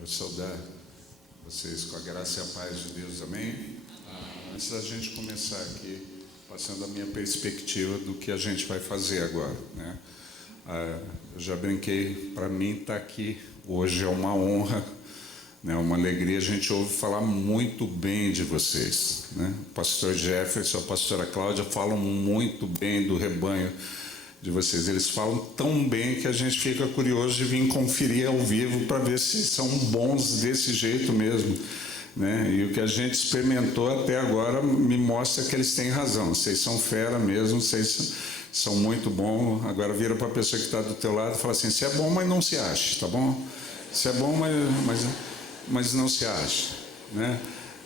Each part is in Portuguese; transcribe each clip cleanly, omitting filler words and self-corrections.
Quero saudar vocês com a graça e a paz de Deus, amém? Antes da gente começar aqui, passando a minha perspectiva do que a gente vai fazer agora, né? Eu já brinquei, para mim estar aqui hoje é uma honra, né? Uma alegria. A gente ouve falar muito bem de vocês, né? O pastor Jefferson, a pastora Cláudia falam muito bem do rebanho de vocês. Eles falam tão bem que a gente fica curioso de vir conferir ao vivo para ver se são bons desse jeito mesmo, né? E o que a gente experimentou até agora me mostra que eles têm razão. Vocês são fera mesmo, vocês são muito bons. Agora vira para a pessoa que está do teu lado e fala assim: você é bom, mas não se acha, tá bom? Você é bom, mas não se acha, né?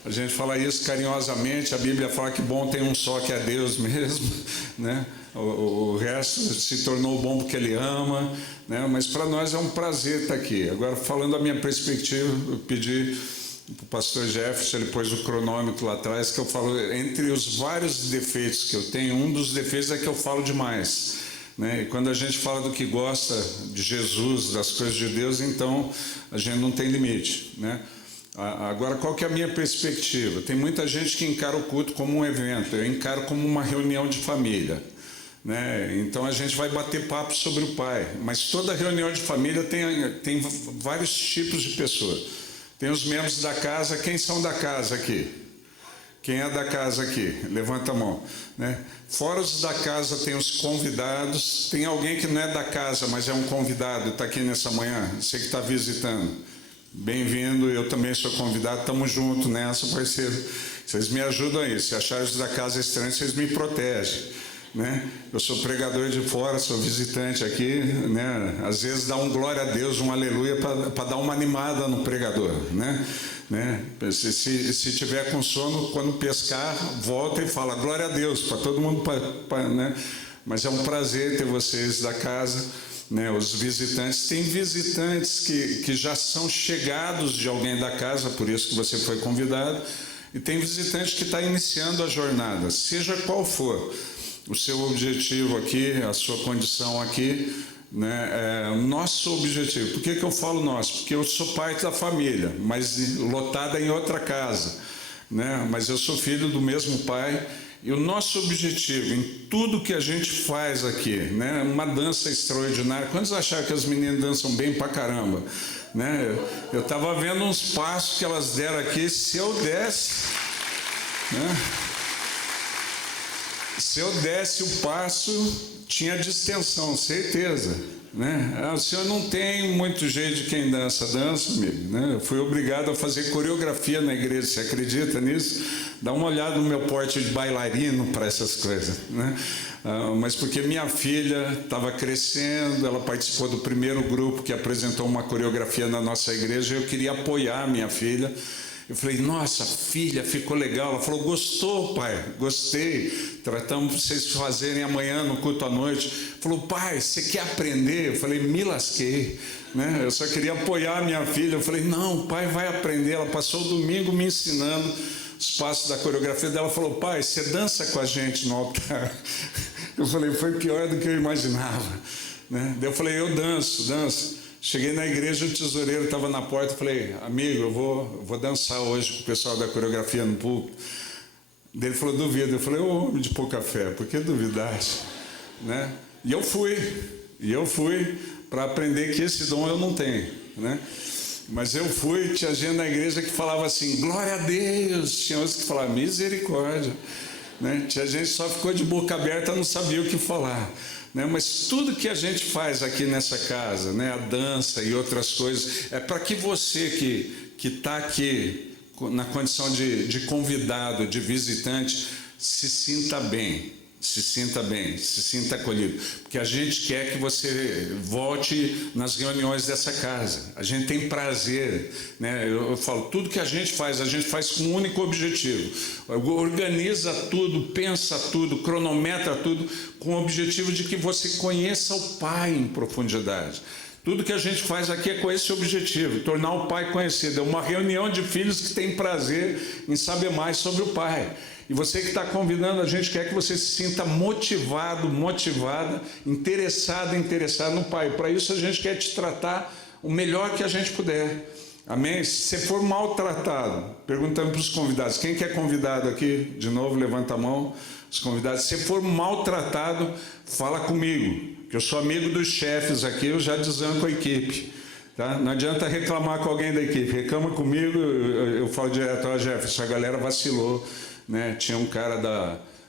A gente fala isso carinhosamente. A Bíblia fala que bom tem um só, que é Deus mesmo, né? O resto se tornou bom porque Ele ama, né? Mas para nós é um prazer estar aqui. Agora, falando da minha perspectiva, eu pedi para o pastor Jefferson, ele pôs o cronômetro lá atrás, que eu falo, entre os vários defeitos que eu tenho, um dos defeitos é que eu falo demais, né? E quando a gente fala do que gosta de Jesus, das coisas de Deus, então a gente não tem limite, né? Agora, qual que é a minha perspectiva? Tem muita gente que encara o culto como um evento, eu encaro como uma reunião de família, né? Então a gente vai bater papo sobre o Pai, mas toda reunião de família tem vários tipos de pessoas. Tem os membros da casa. Quem são da casa aqui? Quem é da casa aqui? Levanta a mão, né? Fora os da casa tem os convidados. Tem alguém que não é da casa, mas é um convidado, está aqui nessa manhã, você que está visitando, bem-vindo. Eu também sou convidado, estamos juntos nessa, parceiro. Vocês me ajudam aí. Se acharem os da casa estranhos, vocês me protegem, né? Eu sou pregador de fora, sou visitante aqui, né? Às vezes dá um glória a Deus, um aleluia, para dar uma animada no pregador, né? Se tiver com sono, quando pescar, volta e fala glória a Deus para todo mundo, né? Mas é um prazer ter vocês da casa, né? Os visitantes, tem visitantes que já são chegados de alguém da casa, por isso que você foi convidado, e tem visitante que está iniciando a jornada, seja qual for o seu objetivo aqui, a sua condição aqui, né? O nosso objetivo. Por que eu falo nosso? Porque eu sou parte da família, mas lotada em outra casa, né? Mas eu sou filho do mesmo pai. E o nosso objetivo em tudo que a gente faz aqui, né? Uma dança extraordinária. Quantos acharam que as meninas dançam bem pra caramba, né? Eu estava vendo uns passos que elas deram aqui. Se eu desse, né? Se eu desse o passo, tinha distensão, certeza, né? O senhor não tem muito jeito de quem dança, amigo, né? Eu fui obrigado a fazer coreografia na igreja, você acredita nisso? Dá uma olhada no meu porte de bailarino para essas coisas, né? Mas porque minha filha estava crescendo, ela participou do primeiro grupo que apresentou uma coreografia na nossa igreja, e eu queria apoiar a minha filha. Eu falei: nossa, filha, ficou legal. Ela falou: gostou, pai? Gostei. Tratamos para vocês fazerem amanhã no culto à noite. Falou: pai, você quer aprender? Eu falei: me lasquei, né? Eu só queria apoiar a minha filha. Eu falei: não, pai vai aprender. Ela passou o domingo me ensinando os passos da coreografia dela. Falou: pai, você dança com a gente no altar? Eu falei: foi pior do que eu imaginava, né? Daí eu falei: eu danço. Cheguei na igreja, o tesoureiro estava na porta. Falei: amigo, eu vou dançar hoje com o pessoal da coreografia no púlpito. Ele falou: duvido. Eu falei: ô homem de pouca fé, por que duvidaste, né? E eu fui para aprender que esse dom eu não tenho, né? Mas eu fui. Tinha gente na igreja que falava assim: glória a Deus. Tinha outros que falavam misericórdia, né? Tinha gente que só ficou de boca aberta, não sabia o que falar, né? Mas tudo que a gente faz aqui nessa casa, né? A dança e outras coisas, é para que você que está aqui na condição de convidado, de visitante, se sinta bem, se sinta acolhido, porque a gente quer que você volte nas reuniões dessa casa. A gente tem prazer, né? Eu falo, tudo que a gente faz com um único objetivo: organiza tudo, pensa tudo, cronometra tudo, com o objetivo de que você conheça o Pai em profundidade. Tudo que a gente faz aqui é com esse objetivo: tornar o Pai conhecido. É uma reunião de filhos que tem prazer em saber mais sobre o Pai. E você que está convidando, a gente quer que você se sinta motivado, motivada, interessado no Pai. Para isso a gente quer te tratar o melhor que a gente puder. Amém? Se você for maltratado, perguntando para os convidados, quem que é convidado aqui? De novo, levanta a mão. Os convidados, se você for maltratado, fala comigo, que eu sou amigo dos chefes aqui, eu já desanco a equipe. Tá? Não adianta reclamar com alguém da equipe, reclama comigo, eu falo direto, ó Jeff, essa galera vacilou, né? Tinha um cara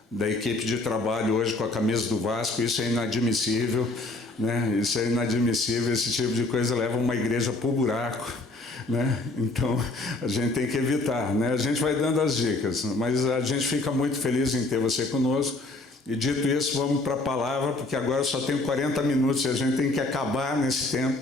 da equipe de trabalho hoje com a camisa do Vasco, isso é inadmissível, né? Isso é inadmissível, esse tipo de coisa leva uma igreja para o buraco, né? Então a gente tem que evitar, né? A gente vai dando as dicas, mas a gente fica muito feliz em ter você conosco. E dito isso, vamos para a palavra, porque agora eu só tenho 40 minutos e a gente tem que acabar nesse tempo,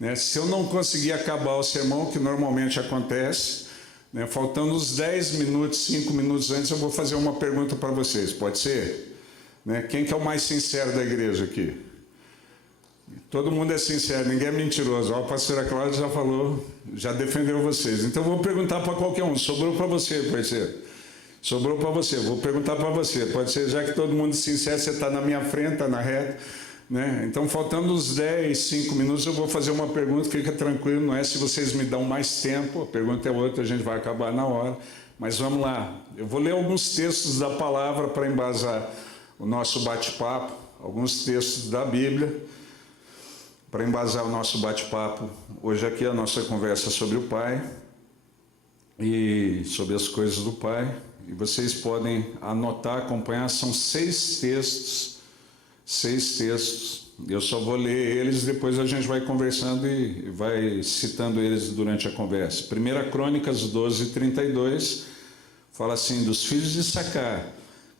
né? Se eu não conseguir acabar o sermão, que normalmente acontece, né? Faltando uns 10 minutos, 5 minutos antes, eu vou fazer uma pergunta para vocês, pode ser? Né? Quem que é o mais sincero da igreja aqui? Todo mundo é sincero, ninguém é mentiroso. Ó, a pastora Cláudia já falou, já defendeu vocês. Então eu vou perguntar para qualquer um, sobrou para você, pode ser? Sobrou para você, vou perguntar para você, pode ser, já que todo mundo é sincero, você está na minha frente, está na reta, né? Então faltando uns 10, 5 minutos, eu vou fazer uma pergunta, fica tranquilo, não é se vocês me dão mais tempo, a pergunta é outra, a gente vai acabar na hora, mas vamos lá. Eu vou ler alguns textos da palavra para embasar o nosso bate-papo, alguns textos da Bíblia, para embasar o nosso bate-papo. Hoje aqui a nossa conversa sobre o Pai e sobre as coisas do Pai. E vocês podem anotar, acompanhar, são 6 textos. 6 textos. Eu só vou ler eles, depois a gente vai conversando e vai citando eles durante a conversa. 1 Crônicas 12, 32, fala assim, dos filhos de Issacar,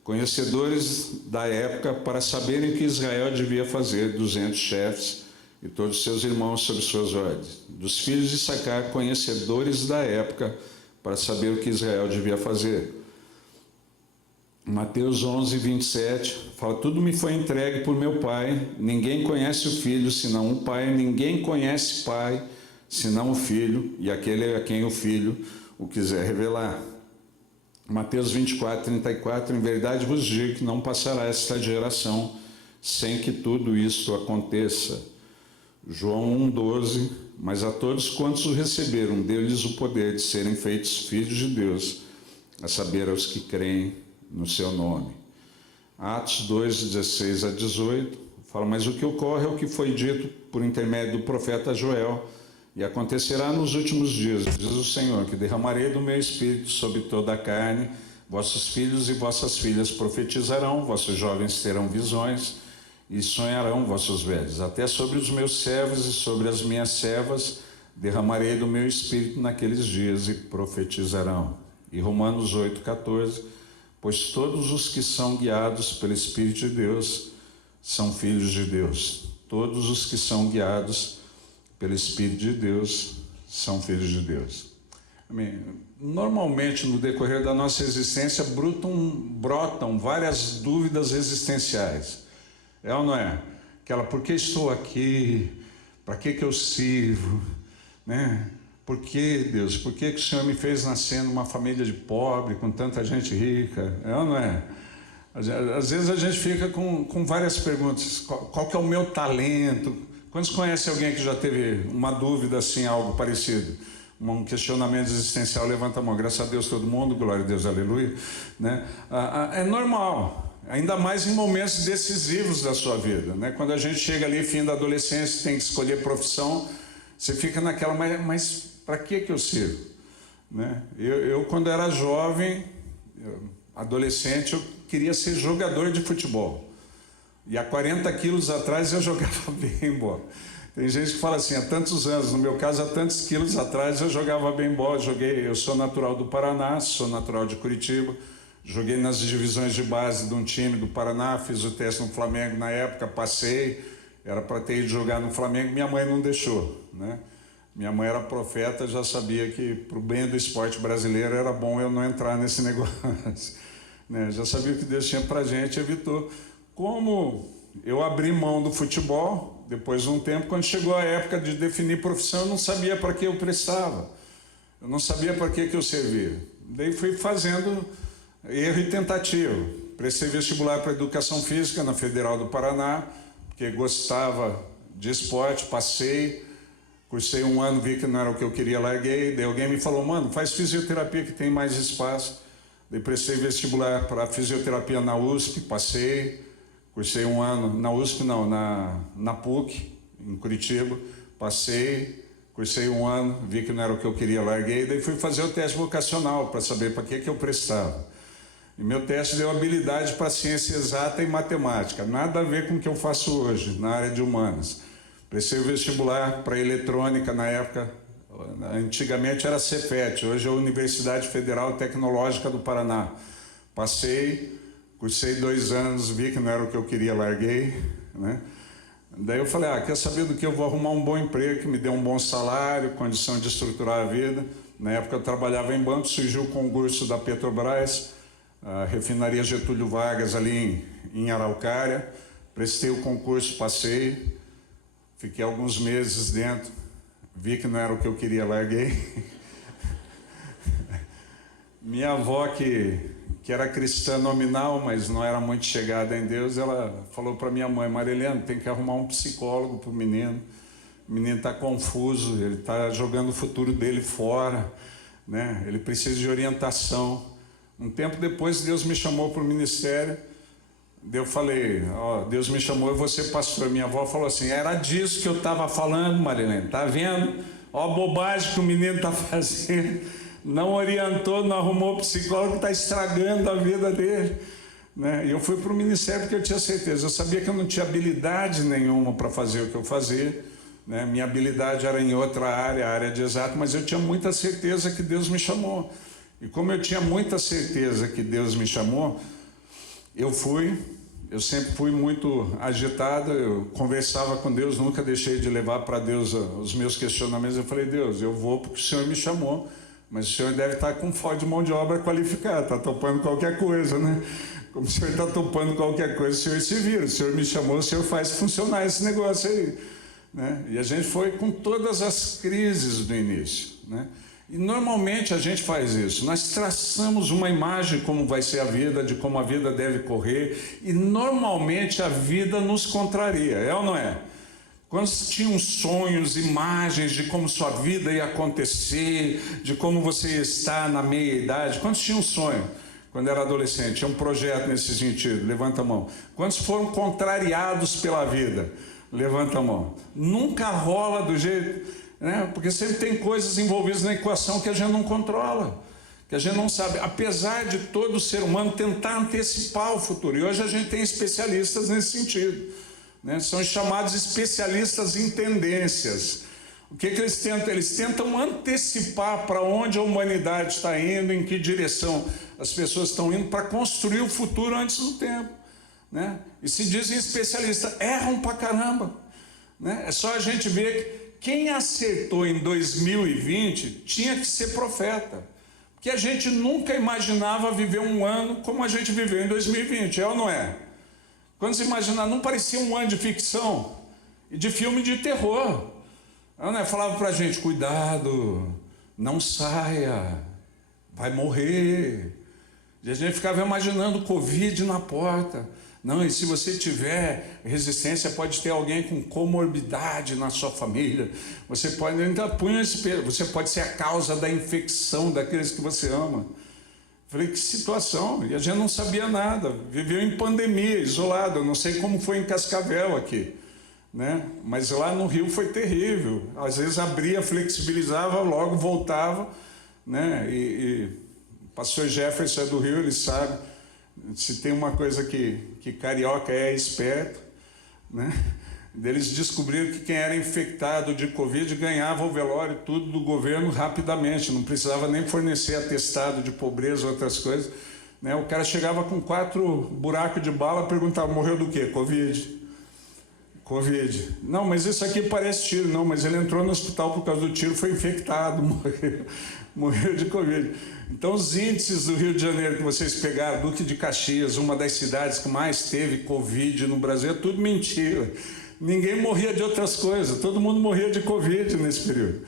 conhecedores da época, para saberem o que Israel devia fazer, 200 chefes, e todos seus irmãos sob suas ordens. Dos filhos de Issacar, conhecedores da época, para saber o que Israel devia fazer. Mateus 11, 27, fala, tudo me foi entregue por meu Pai, ninguém conhece o Filho, senão o Pai, ninguém conhece Pai, senão o Filho, e aquele a quem o Filho o quiser revelar. Mateus 24, 34, em verdade vos digo que não passará esta geração sem que tudo isto aconteça. João 1,12, mas a todos quantos o receberam, deu-lhes o poder de serem feitos filhos de Deus, a saber, aos que creem no seu nome. Atos 2:16 a 18, fala, mas o que ocorre é o que foi dito por intermédio do profeta Joel, e acontecerá nos últimos dias, diz o Senhor, que derramarei do meu espírito sobre toda a carne, vossos filhos e vossas filhas profetizarão, vossos jovens terão visões, e sonharão vossos velhos, até sobre os meus servos e sobre as minhas servas derramarei do meu espírito naqueles dias e profetizarão. E Romanos 8,14, pois todos os que são guiados pelo Espírito de Deus são filhos de Deus. Todos os que são guiados pelo Espírito de Deus são filhos de Deus. Amém. Normalmente, no decorrer da nossa existência, brotam várias dúvidas existenciais. É ou não é? Aquela, por que estou aqui? Para que eu sirvo? Né? Por que, Deus? Por que o Senhor me fez nascer numa família de pobre, com tanta gente rica? É ou não é? Às vezes a gente fica com várias perguntas. Qual que é o meu talento? Quantos conhecem alguém que já teve uma dúvida assim, algo parecido? Um questionamento existencial, levanta a mão. Graças a Deus todo mundo, glória a Deus, aleluia. Né? É normal. Ainda mais em momentos decisivos da sua vida, né? Quando a gente chega ali, fim da adolescência, tem que escolher profissão, você fica naquela, mas para que eu sirvo? Né? Eu, quando era jovem, adolescente, eu queria ser jogador de futebol. E há 40 quilos atrás eu jogava bem bola. Tem gente que fala assim, há tantos anos, no meu caso, há tantos quilos atrás eu jogava bem bola. Eu sou natural do Paraná, sou natural de Curitiba. Joguei nas divisões de base de um time do Paraná, fiz o teste no Flamengo na época, passei, era para ter ido jogar no Flamengo, minha mãe não deixou, né? Minha mãe era profeta, já sabia que para o bem do esporte brasileiro era bom eu não entrar nesse negócio, né? Já sabia o que Deus tinha para a gente, evitou. Como eu abri mão do futebol, depois de um tempo, quando chegou a época de definir profissão, eu não sabia para que eu prestava, eu não sabia para que eu servia. Daí fui fazendo erro e tentativa. Prestei vestibular para Educação Física na Federal do Paraná, porque gostava de esporte, passei, Cursei um ano, vi que não era o que eu queria, larguei. Daí alguém me falou, mano, faz fisioterapia que tem mais espaço. Daí prestei vestibular para fisioterapia na USP, passei. Cursei um ano, na USP não, na PUC, em Curitiba. Passei, cursei um ano, vi que não era o que eu queria, larguei. Daí fui fazer o teste vocacional para saber para que eu prestava. E meu teste deu habilidade para ciência exata e matemática. Nada a ver com o que eu faço hoje, na área de humanas. Prestei o vestibular para eletrônica na época, antigamente era Cefet, hoje é a Universidade Federal Tecnológica do Paraná. Passei, cursei 2 anos, vi que não era o que eu queria, larguei, né? Daí eu falei, quer saber do que eu vou arrumar um bom emprego, que me dê um bom salário, condição de estruturar a vida. Na época eu trabalhava em banco, surgiu o concurso da Petrobras, a refinaria Getúlio Vargas ali em Araucária. Prestei o concurso, passei. Fiquei alguns meses dentro, vi que não era o que eu queria, larguei. Minha avó, que era cristã nominal, mas não era muito chegada em Deus, ela falou para minha mãe, Marilena, tem que arrumar um psicólogo para o menino está confuso, ele está jogando o futuro dele fora, né? Ele precisa de orientação. Um tempo depois, Deus me chamou para o ministério. Eu falei, Deus me chamou, eu vou ser pastor. Minha avó falou assim, era disso que eu estava falando, Marilene, tá vendo? Ó a bobagem que o menino está fazendo. Não orientou, não arrumou psicólogo, está estragando a vida dele. Né? E eu fui para o ministério porque eu tinha certeza. Eu sabia que eu não tinha habilidade nenhuma para fazer o que eu fazia. Né? Minha habilidade era em outra área, a área de exato, mas eu tinha muita certeza que Deus me chamou. E como eu tinha muita certeza que Deus me chamou, eu sempre fui muito agitado, eu conversava com Deus, nunca deixei de levar para Deus os meus questionamentos. Eu falei, Deus, eu vou porque o Senhor me chamou, mas o Senhor deve estar com fome de mão de obra qualificada, está topando qualquer coisa, né? Como o Senhor está topando qualquer coisa, o Senhor se vira, o Senhor me chamou, o Senhor faz funcionar esse negócio aí. Né? E a gente foi com todas as crises do início, né? E normalmente a gente faz isso, nós traçamos uma imagem de como vai ser a vida, de como a vida deve correr, e normalmente a vida nos contraria, é ou não é? Quando tinham sonhos, imagens de como sua vida ia acontecer, de como você ia estar na meia-idade, quantos tinham um sonho? Quando era adolescente, tinha um projeto nesse sentido, levanta a mão. Quantos foram contrariados pela vida? Levanta a mão. Nunca rola do jeito... Né? Porque sempre tem coisas envolvidas na equação que a gente não controla, que a gente não sabe, apesar de todo ser humano tentar antecipar o futuro, e hoje a gente tem especialistas nesse sentido, né? São chamados especialistas em tendências. O que eles tentam? Eles tentam antecipar para onde a humanidade está indo, em que direção as pessoas estão indo, para construir o futuro antes do tempo, né? E se dizem especialistas, erram pra caramba, né? É só a gente ver que quem acertou em 2020 tinha que ser profeta, porque a gente nunca imaginava viver um ano como a gente viveu em 2020, é ou não é? Quando se imaginava, não parecia um ano de ficção e de filme de terror, é ou não é? Falava para a gente, cuidado, não saia, vai morrer, e a gente ficava imaginando o Covid na porta. Não, e se você tiver resistência, pode ter alguém com comorbidade na sua família. Você pode, então, você pode ser a causa da infecção daqueles que você ama. Falei, que situação, e a gente não sabia nada, viveu em pandemia, isolado. Eu não sei como foi em Cascavel aqui, né? Mas lá no Rio foi terrível. Às vezes abria, flexibilizava, logo voltava, né? E o pastor Jefferson é do Rio, ele sabe. Se tem uma coisa que carioca é esperto, né? Eles descobriram que quem era infectado de Covid ganhava o velório tudo do governo rapidamente, não precisava nem fornecer atestado de pobreza ou outras coisas, né? O cara chegava com 4 buracos de bala, perguntava, morreu do quê? Covid. Não, mas isso aqui parece tiro. Não, mas ele entrou no hospital por causa do tiro, foi infectado, morreu de Covid. Então os índices do Rio de Janeiro que vocês pegaram, Duque de Caxias, uma das cidades que mais teve Covid no Brasil, é tudo mentira. Ninguém morria de outras coisas, todo mundo morria de Covid nesse período,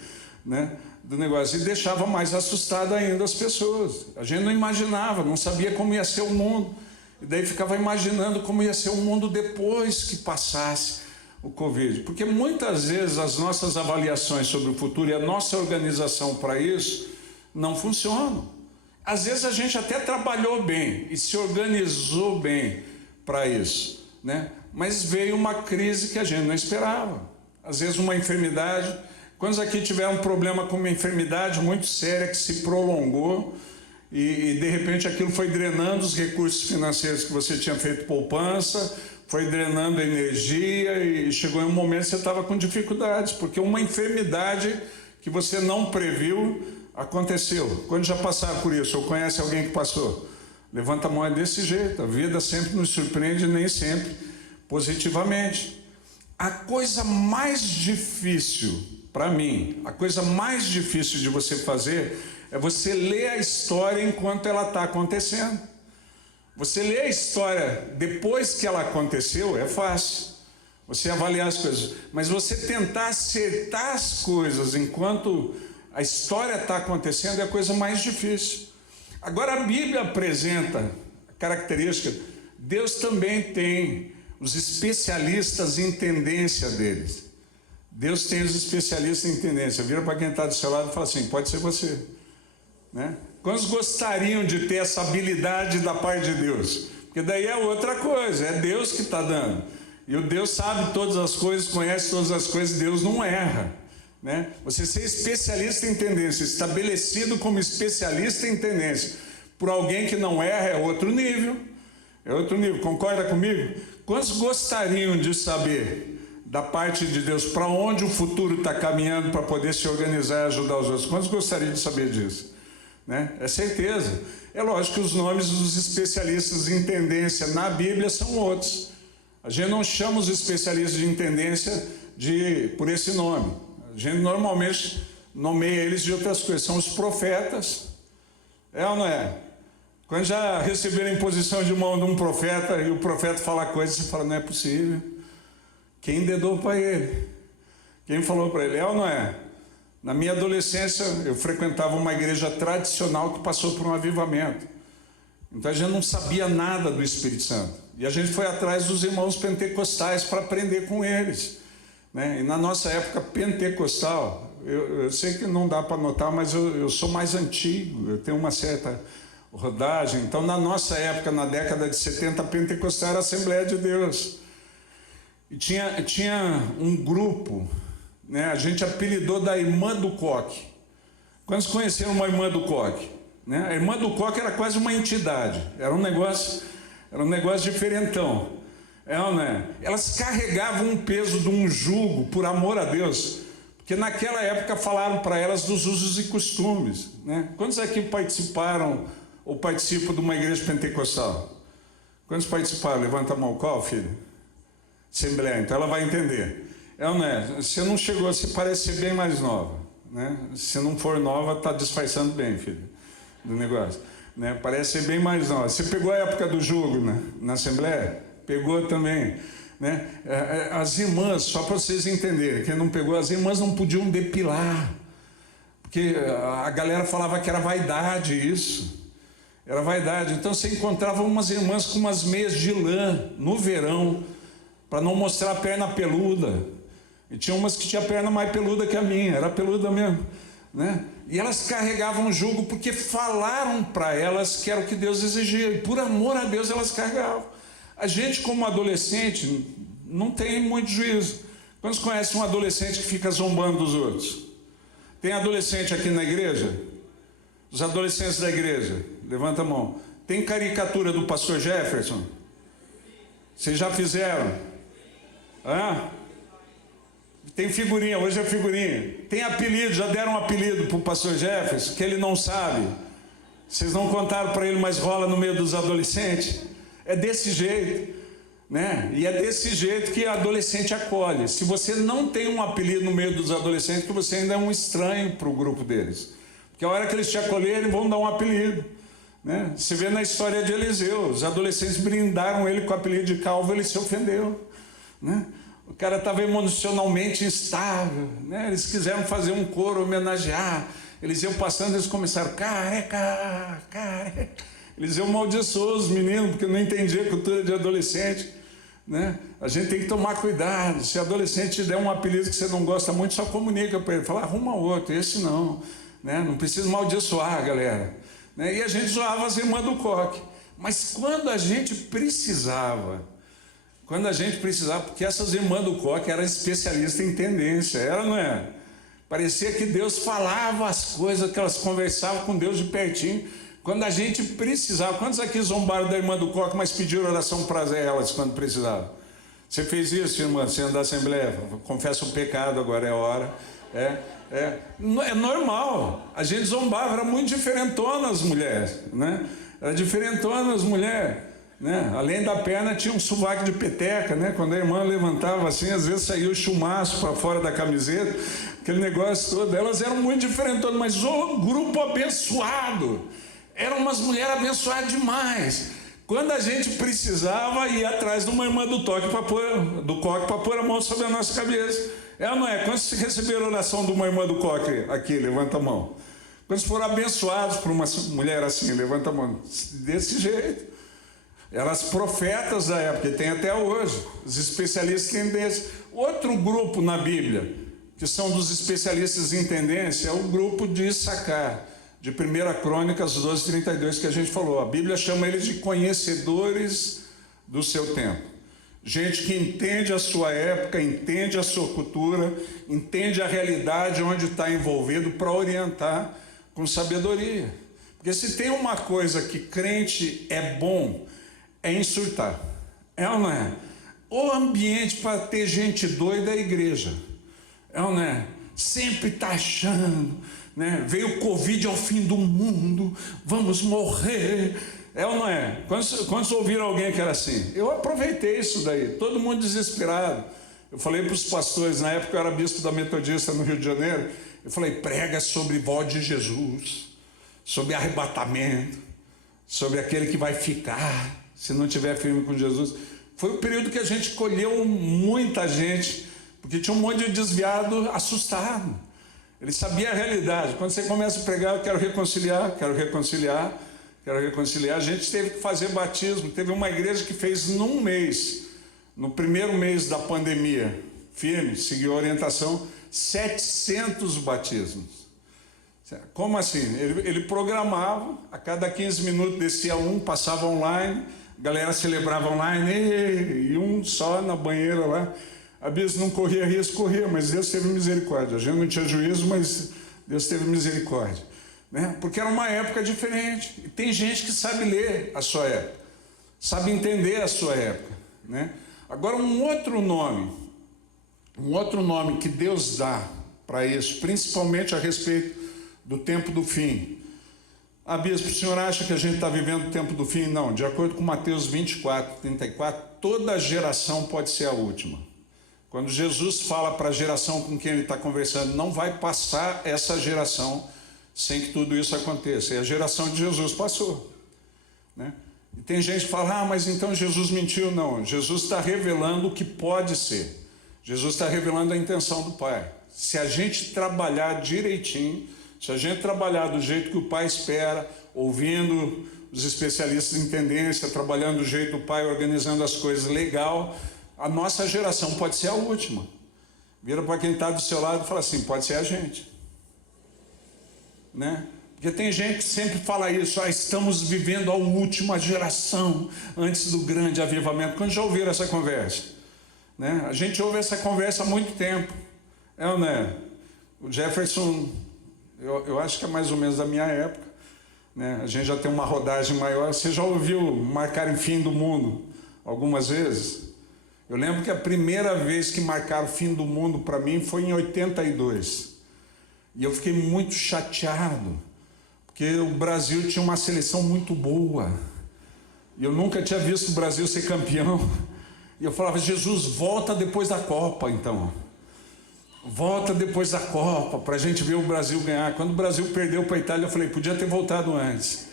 né? Do negócio, e deixava mais assustado ainda as pessoas. A gente não imaginava, não sabia como ia ser o mundo, e daí ficava imaginando como ia ser o mundo depois que passasse o Covid? Porque muitas vezes as nossas avaliações sobre o futuro e a nossa organização para isso não funcionam. Às vezes a gente até trabalhou bem e se organizou bem para isso, né? Mas veio uma crise que a gente não esperava. Às vezes uma enfermidade. Quantos aqui tiveram um problema com uma enfermidade muito séria que se prolongou e de repente aquilo foi drenando os recursos financeiros que você tinha feito poupança, foi drenando a energia e chegou em um momento que você estava com dificuldades, porque uma enfermidade que você não previu aconteceu. Quando já passaram por isso, ou conhece alguém que passou? Levanta a mão, é desse jeito. A vida sempre nos surpreende, nem sempre positivamente. A coisa mais difícil, para mim, a coisa mais difícil de você fazer é você ler a história enquanto ela está acontecendo. Você lê a história depois que ela aconteceu, é fácil. Você avaliar as coisas. Mas você tentar acertar as coisas enquanto a história está acontecendo é a coisa mais difícil. Agora a Bíblia apresenta a característica, Deus também tem os especialistas em tendência deles. Deus tem os especialistas em tendência. Vira para quem está do seu lado e fala assim, pode ser você, né? Quantos gostariam de ter essa habilidade da parte de Deus? Porque daí é outra coisa, é Deus que está dando. E o Deus sabe todas as coisas, conhece todas as coisas, Deus não erra, né? Você ser especialista em tendência, estabelecido como especialista em tendência, por alguém que não erra, é outro nível. É outro nível, concorda comigo? Quantos gostariam de saber da parte de Deus para onde o futuro está caminhando para poder se organizar e ajudar os outros? Quantos gostariam de saber disso? Né? É certeza. É lógico que os nomes dos especialistas em tendência na Bíblia são outros. A gente não chama os especialistas em tendência por esse nome. A gente normalmente nomeia eles de outras coisas. São os profetas. É ou não é? Quando já receberam a imposição de mão de um profeta e o profeta fala coisas, você fala, não é possível. Quem dedou para ele? Quem falou para ele? É ou não é? Na minha adolescência, eu frequentava uma igreja tradicional que passou por um avivamento. Então a gente não sabia nada do Espírito Santo. E a gente foi atrás dos irmãos pentecostais para aprender com eles, né? E na nossa época pentecostal, eu sei que não dá para notar, mas eu sou mais antigo, eu tenho uma certa rodagem. Então na nossa época, na década de 70, pentecostal era a Assembleia de Deus. E tinha um grupo, né? A gente apelidou da Irmã do Coque. Quantos conheceram uma Irmã do Coque? Né? A Irmã do Coque era quase uma entidade, era um negócio diferentão. É ou não é? Elas carregavam um peso de um jugo por amor a Deus, porque naquela época falaram para elas dos usos e costumes, né? Quantos aqui participaram ou participam de uma igreja pentecostal? Quantos participaram? Levanta a mão. Qual, filho? Assembleia. Então ela vai entender. É ou não é? Você não chegou, você parece ser bem mais nova, né? Se não for nova, está disfarçando bem, filho, do negócio, né? Parece ser bem mais nova. Você pegou a época do jugo, né? Na Assembleia? Pegou também, né? As irmãs, só para vocês entenderem, quem não pegou, as irmãs não podiam depilar, porque a galera falava que era vaidade isso. Era vaidade. Então você encontrava umas irmãs com umas meias de lã no verão, para não mostrar a perna peluda. E tinha umas que tinha a perna mais peluda que a minha, era peluda mesmo, né? E elas carregavam o jugo porque falaram para elas que era o que Deus exigia, e por amor a Deus elas carregavam. A gente, como adolescente, não tem muito juízo. Quantos conhecem um adolescente que fica zombando dos outros? Tem adolescente aqui na igreja? Os adolescentes da igreja, levanta a mão. Tem caricatura do pastor Jefferson? Vocês já fizeram? Hã? Tem figurinha, hoje é figurinha. Tem apelido, já deram um apelido para o pastor Jefferson, que ele não sabe. Vocês não contaram para ele, mas rola no meio dos adolescentes. É desse jeito, né? E é desse jeito que adolescente acolhe. Se você não tem um apelido no meio dos adolescentes, que você ainda é um estranho para o grupo deles. Porque a hora que eles te acolherem, vão dar um apelido, né? Você vê na história de Eliseu, os adolescentes brindaram ele com o apelido de calvo, ele se ofendeu, né? O cara estava emocionalmente instável, né? Eles quiseram fazer um coro, homenagear. Eliseu passando, eles começaram, careca, careca. Eliseu amaldiçoou os meninos, porque não entendia a cultura de adolescente, né? A gente tem que tomar cuidado. Se adolescente te der um apelido que você não gosta muito, só comunica para ele, fala, arruma outro, esse não, né? Não precisa amaldiçoar, galera, né? E a gente zoava as irmãs do coque. Mas quando a gente precisava, porque essas irmãs do coque eram especialistas em tendência, era, não é? Parecia que Deus falava as coisas, que elas conversavam com Deus de pertinho. Quando a gente precisava, quantos aqui zombaram da irmã do coque, mas pediram oração para elas quando precisava? Você fez isso, irmã, sendo da Assembleia? Confessa o pecado, agora é a hora. É normal. A gente zombava, era muito diferentona as mulheres, né? Era diferentona as mulheres, né? Além da perna tinha um sovaco de peteca, né? Quando a irmã levantava assim, às vezes saía o chumaço para fora da camiseta, aquele negócio todo. Elas eram muito diferentonas, mas o grupo abençoado. Eram umas mulheres abençoadas demais. Quando a gente precisava, ia atrás de uma irmã do coque para pôr a mão sobre a nossa cabeça. É ou não é? Quando vocês receberam a oração de uma irmã do coque aqui, levanta a mão. Quando foram abençoados por uma mulher assim, levanta a mão. Desse jeito. Eram as profetas da época, e tem até hoje. Os especialistas em tendência. Outro grupo na Bíblia, que são dos especialistas em tendência, é o grupo de Issacar, de 1 Crônicas 12:32, que a gente falou. A Bíblia chama eles de conhecedores do seu tempo. Gente que entende a sua época, entende a sua cultura, entende a realidade onde está envolvido para orientar com sabedoria. Porque se tem uma coisa que crente é bom, é insultar. É ou não é? O ambiente para ter gente doida é a igreja. É ou não é? Sempre está achando, né? Veio o Covid ao fim do mundo, vamos morrer. É ou não é? Quando ouviram alguém que era assim? Eu aproveitei isso daí, todo mundo desesperado. Eu falei para os pastores, na época eu era bispo da Metodista no Rio de Janeiro, eu falei, prega sobre volta de Jesus, sobre arrebatamento, sobre aquele que vai ficar, se não estiver firme com Jesus. Foi o período que a gente colheu muita gente, porque tinha um monte de desviado assustado. Ele sabia a realidade. Quando você começa a pregar, eu quero reconciliar, a gente teve que fazer batismo. Teve uma igreja que fez num mês, no primeiro mês da pandemia, firme, seguiu a orientação, 700 batismos. Como assim? Ele programava, a cada 15 minutos descia um, passava online, a galera celebrava online, e um só na banheira lá. A bispo não corria risco, corria, mas Deus teve misericórdia. A gente não tinha juízo, mas Deus teve misericórdia, né? Porque era uma época diferente. E tem gente que sabe ler a sua época, sabe entender a sua época, né? Agora, um outro nome que Deus dá para isso, principalmente a respeito do tempo do fim. Ah, bispo, o senhor acha que a gente está vivendo o tempo do fim? Não, de acordo com Mateus 24:34, toda geração pode ser a última. Quando Jesus fala para a geração com quem ele está conversando, não vai passar essa geração sem que tudo isso aconteça. E a geração de Jesus passou, né? E tem gente que fala, mas então Jesus mentiu. Não, Jesus está revelando o que pode ser. Jesus está revelando a intenção do Pai. Se a gente trabalhar direitinho, se a gente trabalhar do jeito que o Pai espera, ouvindo os especialistas em tendência, trabalhando do jeito do Pai, organizando as coisas legal, a nossa geração pode ser a última. Vira para quem está do seu lado e fala assim, pode ser a gente, né? Porque tem gente que sempre fala isso, estamos vivendo a última geração antes do grande avivamento. Quando já ouviram essa conversa, né? A gente ouve essa conversa há muito tempo, é ou não é? O Jefferson, eu acho que é mais ou menos da minha época, né? A gente já tem uma rodagem maior. Você já ouviu marcar em fim do mundo algumas vezes? Eu lembro que a primeira vez que marcaram o fim do mundo para mim foi em 82. E eu fiquei muito chateado, porque o Brasil tinha uma seleção muito boa. E eu nunca tinha visto o Brasil ser campeão. E eu falava, Jesus, volta depois da Copa, então. Volta depois da Copa, para a gente ver o Brasil ganhar. Quando o Brasil perdeu para a Itália, eu falei, podia ter voltado antes.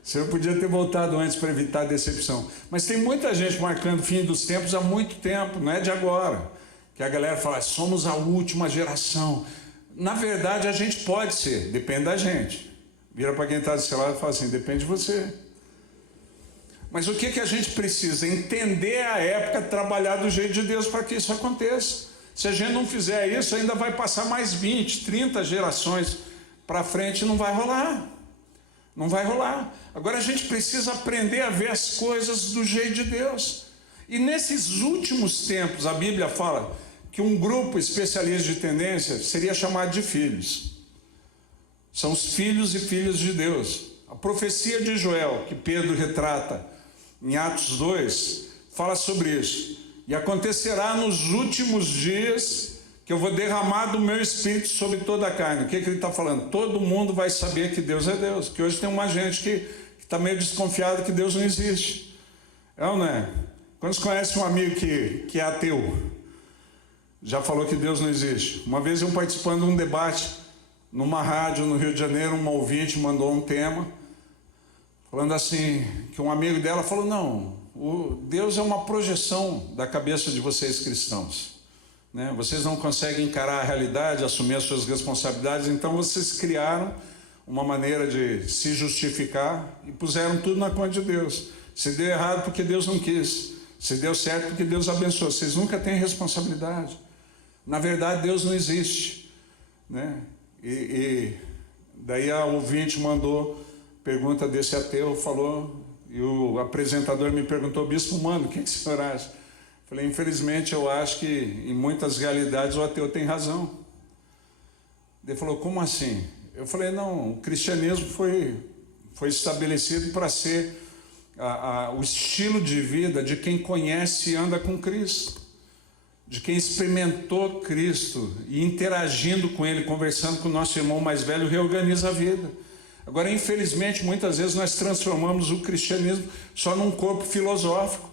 O senhor podia ter voltado antes para evitar a decepção. Mas tem muita gente marcando o fim dos tempos há muito tempo, não é de agora. Que a galera fala, somos a última geração. Na verdade, a gente pode ser, depende da gente. Vira para quem está do seu lado e fala assim, depende de você. Mas o que a gente precisa? Entender a época, trabalhar do jeito de Deus para que isso aconteça. Se a gente não fizer isso, ainda vai passar mais 20, 30 gerações para frente e não vai rolar. Não vai rolar. Agora a gente precisa aprender a ver as coisas do jeito de Deus. E nesses últimos tempos, a Bíblia fala que um grupo especialista de tendência seria chamado de filhos. São os filhos e filhas de Deus. A profecia de Joel, que Pedro retrata em Atos 2, fala sobre isso. E acontecerá nos últimos dias que eu vou derramar do meu espírito sobre toda a carne. O que ele está falando? Todo mundo vai saber que Deus é Deus. Que hoje tem uma gente que está meio desconfiada que Deus não existe. É ou não é? Quantos conhecem um amigo que é ateu? Já falou que Deus não existe. Uma vez eu participando de um debate numa rádio no Rio de Janeiro, uma ouvinte mandou um tema, falando assim, que um amigo dela falou, não, Deus é uma projeção da cabeça de vocês cristãos, né? Vocês não conseguem encarar a realidade, assumir as suas responsabilidades, então vocês criaram uma maneira de se justificar e puseram tudo na conta de Deus. Se deu errado porque Deus não quis, se deu certo porque Deus abençoou, vocês nunca têm responsabilidade. Na verdade Deus não existe, né? E daí a ouvinte mandou pergunta desse ateu, falou, e o apresentador me perguntou, bispo, mano, o que o senhor acha? Falei, infelizmente eu acho que em muitas realidades o ateu tem razão. Ele falou, como assim? Eu falei, não, o cristianismo foi estabelecido para ser o estilo de vida de quem conhece e anda com Cristo, de quem experimentou Cristo e interagindo com Ele, conversando com o nosso irmão mais velho, reorganiza a vida. Agora, infelizmente, muitas vezes nós transformamos o cristianismo só num corpo filosófico,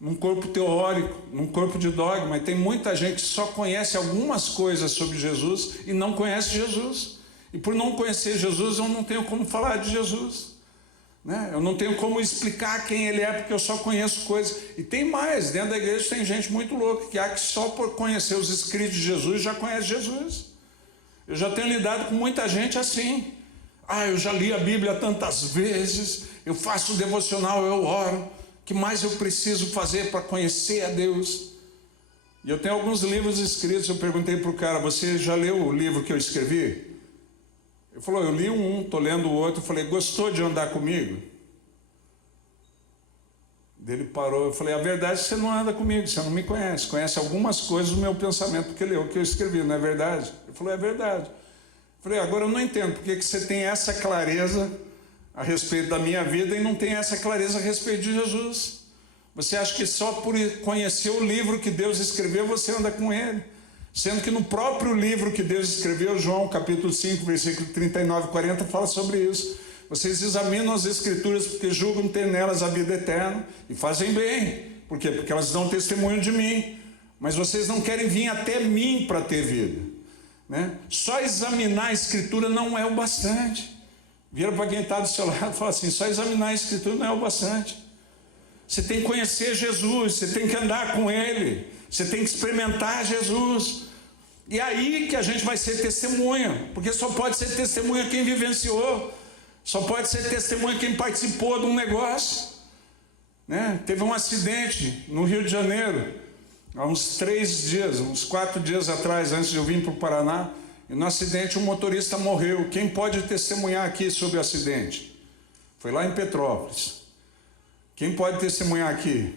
num corpo teórico, num corpo de dogma. E tem muita gente que só conhece algumas coisas sobre Jesus e não conhece Jesus. E por não conhecer Jesus, eu não tenho como falar de Jesus, né? Eu não tenho como explicar quem Ele é, porque eu só conheço coisas. E tem mais, dentro da igreja tem gente muito louca, que acha que só por conhecer os escritos de Jesus, já conhece Jesus. Eu já tenho lidado com muita gente assim. Eu já li a Bíblia tantas vezes, eu faço o devocional, eu oro, o que mais eu preciso fazer para conhecer a Deus? E eu tenho alguns livros escritos, eu perguntei para o cara, você já leu o livro que eu escrevi? Ele falou, eu li um, estou lendo o outro. Eu falei, gostou de andar comigo? Ele parou, eu falei, a verdade é que você não anda comigo, você não me conhece, conhece algumas coisas do meu pensamento, porque leu o que eu escrevi, não é verdade? Ele falou, é verdade. Eu falei, agora eu não entendo, por que você tem essa clareza a respeito da minha vida e não tem essa clareza a respeito de Jesus? Você acha que só por conhecer o livro que Deus escreveu, você anda com Ele? Sendo que no próprio livro que Deus escreveu, João capítulo 5, versículo 39 e 40, fala sobre isso. Vocês examinam as Escrituras porque julgam ter nelas a vida eterna e fazem bem. Por quê? Porque elas dão testemunho de mim. Mas vocês não querem vir até mim para ter vida, né? Só examinar a Escritura não é o bastante. Vira para quem está do seu lado e fala assim, só examinar a Escritura não é o bastante. Você tem que conhecer Jesus, você tem que andar com Ele, você tem que experimentar Jesus. E aí que a gente vai ser testemunha, porque só pode ser testemunha quem vivenciou, só pode ser testemunha quem participou de um negócio, né? Teve um acidente no Rio de Janeiro, há uns 3 dias, uns 4 dias atrás, antes de eu vir para o Paraná, e no acidente um motorista morreu. Quem pode testemunhar aqui sobre o acidente? Foi lá em Petrópolis. Quem pode testemunhar aqui?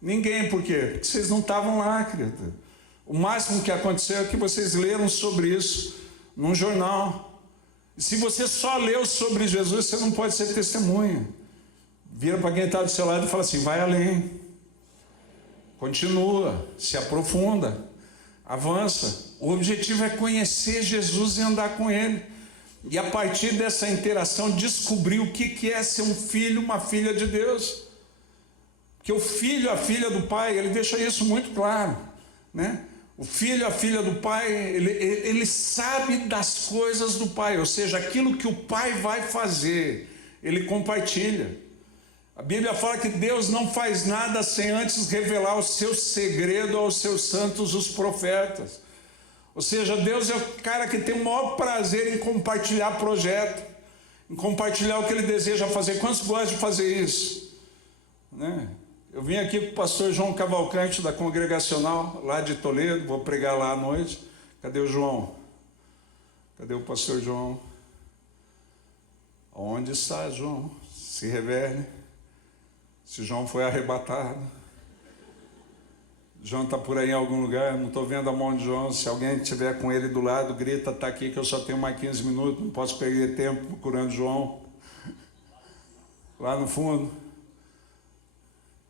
Ninguém, por quê? Porque vocês não estavam lá, querido. O máximo que aconteceu é que vocês leram sobre isso num jornal. E se você só leu sobre Jesus, você não pode ser testemunha. Vira para quem está do seu lado e fala assim, vai além. Continua, se aprofunda, avança. O objetivo é conhecer Jesus e andar com Ele. E a partir dessa interação descobrir o que é ser um filho, uma filha de Deus. Porque o filho, a filha do Pai, ele deixa isso muito claro, né? O filho, a filha do Pai, ele sabe das coisas do Pai, ou seja, aquilo que o Pai vai fazer, ele compartilha. A Bíblia fala que Deus não faz nada sem antes revelar o seu segredo aos seus santos, os profetas. Ou seja, Deus é o cara que tem o maior prazer em compartilhar projeto, em compartilhar o que Ele deseja fazer. Quantos gostam de fazer isso? né? Eu vim aqui com o pastor João Cavalcante, da Congregacional, lá de Toledo, vou pregar lá à noite. Cadê o João? Cadê o pastor João? Onde está João? Se revele. Se João foi arrebatado. João está por aí em algum lugar, não estou vendo a mão de João. Se alguém estiver com ele do lado, grita, está aqui que eu só tenho mais 15 minutos, não posso perder tempo procurando João. Lá no fundo.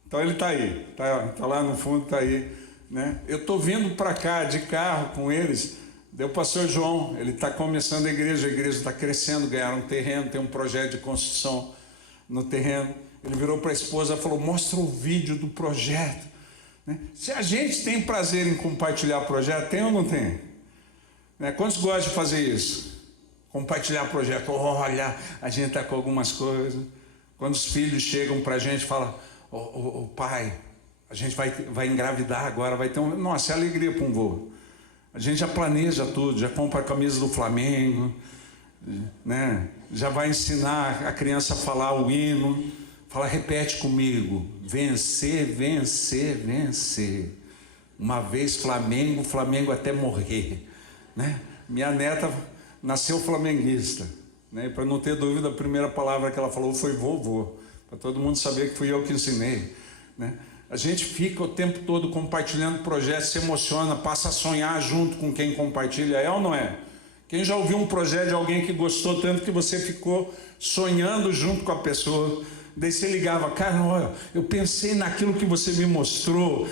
Então ele está aí, está lá no fundo, está aí, né? Eu estou vindo para cá de carro com eles. Deu o pastor João, ele está começando a igreja está crescendo, ganharam um terreno, tem um projeto de construção no terreno. Ele virou para a esposa e falou: mostra o vídeo do projeto, né? Se a gente tem prazer em compartilhar o projeto, tem ou não tem? Né? Quantos gostam de fazer isso? Compartilhar o projeto. Olha, a gente está com algumas coisas. Quando os filhos chegam para a gente e falam: ô pai, a gente vai engravidar agora, vai ter um... Nossa, é alegria para um vô. A gente já planeja tudo, já compra a camisa do Flamengo, né? Já vai ensinar a criança a falar o hino. Fala, repete comigo: vencer, vencer, vencer. Uma vez Flamengo, Flamengo até morrer, né? Minha neta nasceu flamenguista, né? Para não ter dúvida, a primeira palavra que ela falou foi vovô, para todo mundo saber que fui eu que ensinei, né? A gente fica o tempo todo compartilhando projetos, se emociona, passa a sonhar junto com quem compartilha, é ou não é? Quem já ouviu um projeto de alguém que gostou tanto que você ficou sonhando junto com a pessoa? Daí você ligava: cara, olha, eu pensei naquilo que você me mostrou,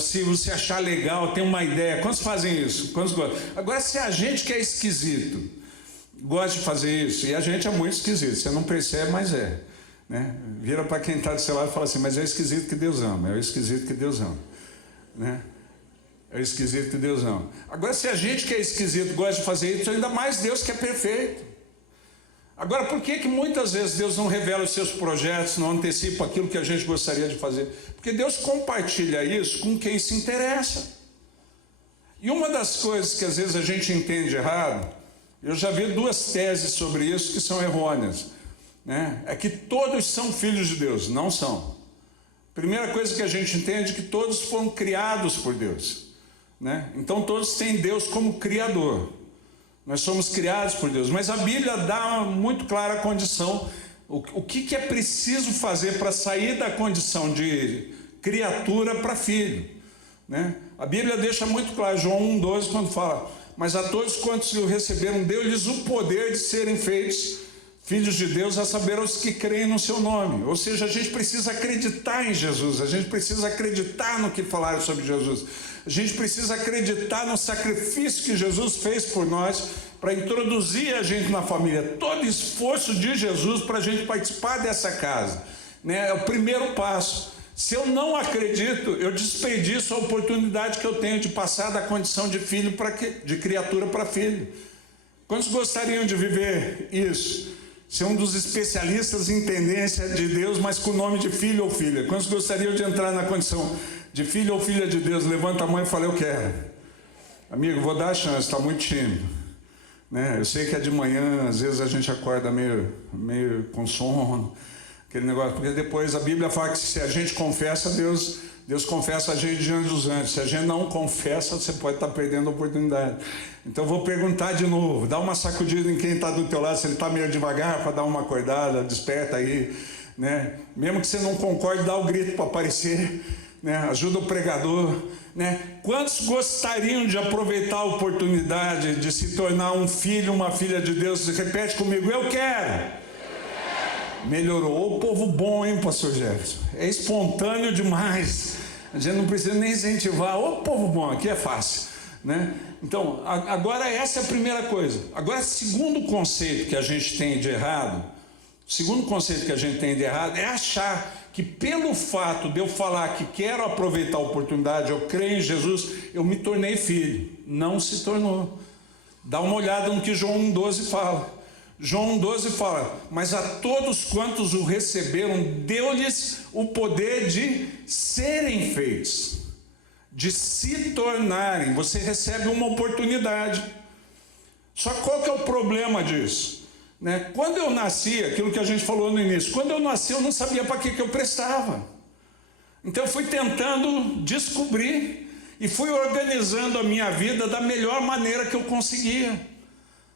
se você achar legal, tem uma ideia. Quantos fazem isso? Quantos gostam? Agora, se a gente que é esquisito gosta de fazer isso, e a gente é muito esquisito, você não percebe, mas é, né? Vira para quem está do seu lado e fala assim: mas é o esquisito que Deus ama, é o esquisito que Deus ama, né? É o esquisito que Deus ama. Agora, se a gente que é esquisito gosta de fazer isso, ainda mais Deus que é perfeito. Agora, por que muitas vezes Deus não revela os seus projetos, não antecipa aquilo que a gente gostaria de fazer? Porque Deus compartilha isso com quem se interessa. E uma das coisas que às vezes a gente entende errado, eu já vi 2 teses sobre isso que são errôneas, né? É que todos são filhos de Deus. Não são. Primeira coisa que a gente entende é que todos foram criados por Deus, né? Então todos têm Deus como Criador. Nós somos criados por Deus, mas a Bíblia dá muito clara a condição, o que é preciso fazer para sair da condição de criatura para filho, né? A Bíblia deixa muito claro, João 1,12, quando fala: mas a todos quantos o receberam, deu-lhes o poder de serem feitos filhos de Deus, a saber, aos que creem no seu nome. Ou seja, a gente precisa acreditar em Jesus, a gente precisa acreditar no que falaram sobre Jesus, a gente precisa acreditar no sacrifício que Jesus fez por nós para introduzir a gente na família. Todo esforço de Jesus para a gente participar dessa casa, né, é o primeiro passo. Se eu não acredito, eu desperdiço a oportunidade que eu tenho de passar da condição de filho de criatura para filho. Quantos gostariam de viver isso? Ser um dos especialistas em tendência de Deus, mas com o nome de filho ou filha. Quantos gostariam de entrar na condição de filho ou filha de Deus? Levanta a mão e fala: eu quero. Amigo, vou dar a chance, está muito tímido, né? Eu sei que é de manhã, às vezes a gente acorda meio com sono, aquele negócio, porque depois a Bíblia fala que se a gente confessa, Deus confessa a gente diante dos anjos. Se a gente não confessa, você pode estar perdendo a oportunidade. Então eu vou perguntar de novo, dá uma sacudida em quem está do teu lado, se ele está meio devagar, para dar uma acordada, desperta aí, né? Mesmo que você não concorde, dá o grito para aparecer, né? Ajuda o pregador, né? Quantos gostariam de aproveitar a oportunidade de se tornar um filho, uma filha de Deus? Repete comigo: eu quero. Melhorou. O povo bom, hein, pastor Jefferson? É espontâneo demais. A gente não precisa nem incentivar. O povo bom, aqui é fácil, né? Então, agora essa é a primeira coisa. Agora, segundo conceito que a gente tem de errado, é achar que pelo fato de eu falar que quero aproveitar a oportunidade, eu creio em Jesus, eu me tornei filho. Não se tornou. Dá uma olhada no que João 1,12 fala. João 1,12 fala: mas a todos quantos o receberam, deu-lhes o poder de serem feitos, de se tornarem. Você recebe uma oportunidade. Só qual que é o problema disso? né? Quando eu nasci, aquilo que a gente falou no início, quando eu nasci eu não sabia para que eu prestava. Então eu fui tentando descobrir e fui organizando a minha vida da melhor maneira que eu conseguia.